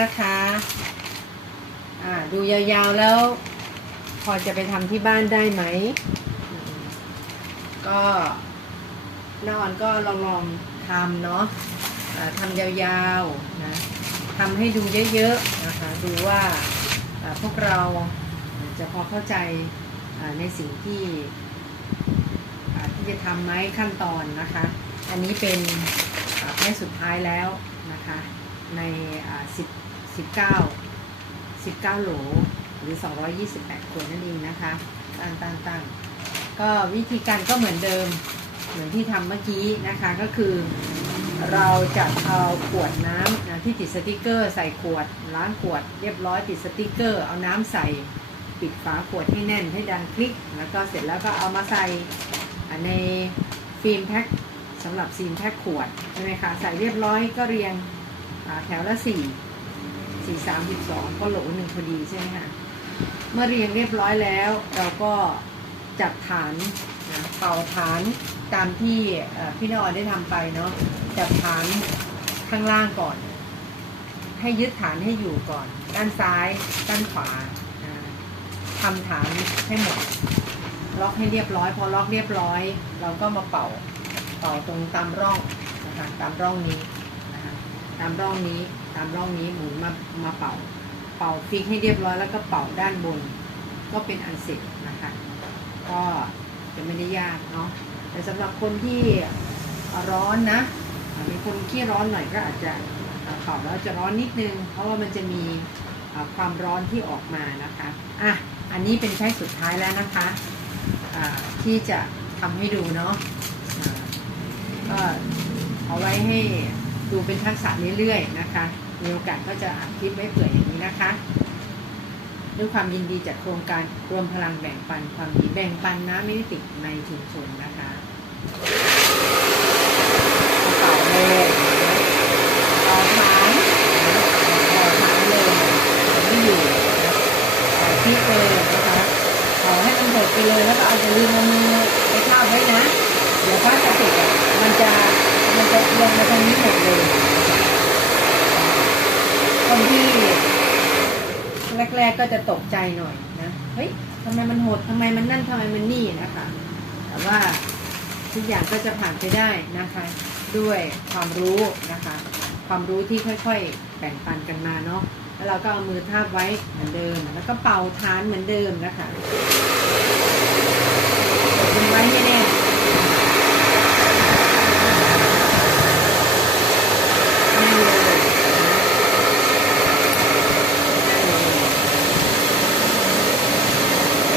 นะคะ อ่า ดูยาวๆแล้ว พอจะไปทำที่บ้านได้ไหม ก็นอนก็ลองลองทำเนาะทำยาวๆนะทำให้ดูเยอะๆนะคะ ดูว่าพวกเราจะพอเข้าใจในสิ่งที่ที่จะทำไหมขั้นตอนนะคะ อันนี้เป็นอ่าแค่สุดท้ายแล้วนะคะ ในอ่า10 19 19โหลหรือ 228 คนนั่นเองนะคะตั้งตั้งตั้งก็วิธีการก็เหมือนเดิมเหมือนที่ทำเมื่อกี้นะคะก็คือเราจะเอาขวดน้ำนะที่ติดสติกเกอร์ใส่ขวดล้างขวดเรียบร้อยติดสติกเกอร์ เอาน้ำใส่ปิดฝาขวดให้แน่นให้ดันคลิก แล้วก็เสร็จแล้วก็เอามาใส่ในฟิล์มแพ็คสำหรับซีนแพ็คขวดใช่ไหมคะใส่เรียบร้อยก็เรียงแถวละสี่ สี่สามสิบสองก็โหลหนึ่งพอดีใช่ไหมคะเมื่อเรียงเรียบร้อยแล้ว เราก็จับฐานนะเป่าฐานตามที่พี่นอได้ทำไปเนาะจับฐานข้างล่างก่อน ให้ยึดฐานให้อยู่ก่อน ด้านซ้ายด้านขวาอ่าทำฐานให้หมดล็อกให้เรียบร้อย พอล็อกเรียบร้อย เราก็มาเป่าเป่าตรงตามร่องนะคะตามร่องนี้ ตามร่องนี้ ตามร่องนี้หมุนมามาเป่า เป่าฟิกให้เรียบร้อยแล้วก็เป่าด้านบน ก็เป็นอันเสร็จนะคะ ก็จะไม่ได้ยากเนาะแต่สำหรับคนที่ร้อนนะอ่าเป็นคนที่ร้อนหน่อยก็อาจจะเป่าแล้วจะร้อนนิดนึง เพราะว่ามันจะมีความร้อนที่ออกมานะคะอะอันนี้เป็นใช้สุดท้ายแล้วนะคะอ่าที่จะทำให้ดูเนาะก็เอาไว้ให้ ดูเป็นทักษะเรื่อยๆนะคะ มีโอกาสก็จะอัดคลิปไว้เผื่ออย่างนี้นะคะด้วยความยินดีจากโครงการรวมพลังแบ่งปันความดีแบ่งปันน้ำมิติดในชุมชนนะคะกระเป๋าเลยต่อฐานต่อฐานเลยไม่อยู่ที่เลยนะคะขอให้มันหมดไปเลยแล้วก็เอาจะลืมมือไปทาบไว้นะ เดี๋ยวพลาสติกอะ มันจะมันจะลงมาตรงนี้หมดเลยคนที่แรกๆก็จะตกใจหน่อยนะเฮ้ยทำไมมันโหดทำไมมันนั่นทำไมมันนี่นะคะ แต่ว่าทุกอย่างก็จะผ่านไปได้นะคะ ด้วยความรู้นะคะ ความรู้ที่ค่อยๆแบ่งปันกันมาเนาะแล้วเราก็เอามือทาบไว้เหมือนเดิม แล้วก็เป่าทานเหมือนเดิมนะคะกดดึงไว้ให้แน่นแน่นเลยนะแน่นเลย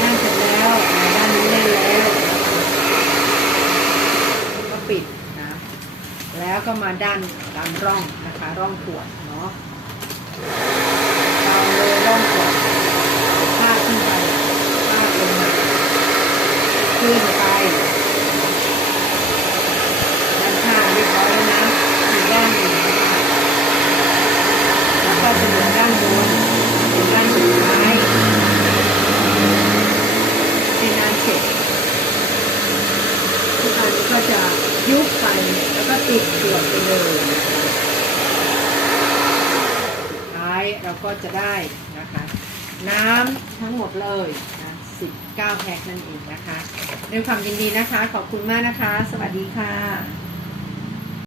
ด้านเสร็จแล้วอ่าด้านนี้แน่นแล้วก็ปิดนะ แล้ว ก็มาด้านตามร่องนะคะ ร่องขวดเนาะเราเลยร่องขวดพาดขึ้นไปพาดลงมาขึ้นไปด้านข้างเรียบร้อยแล้วนะอีกด้านหนึ่งนะคะแล้วก็จะเหลือด้านบนเป็นด้านสุดท้าย เป็นอันเสร็จทุกอันก็จะยุบไปแล้วก็ติดขวดไปเลยนะคะสุดท้ายเราก็ จะได้นะคะน้ำทั้งหมดเลยนะ19 แพ็คนั่นเองนะคะด้วยความยินดีนะคะ ขอบคุณมากนะคะ สวัสดีค่ะ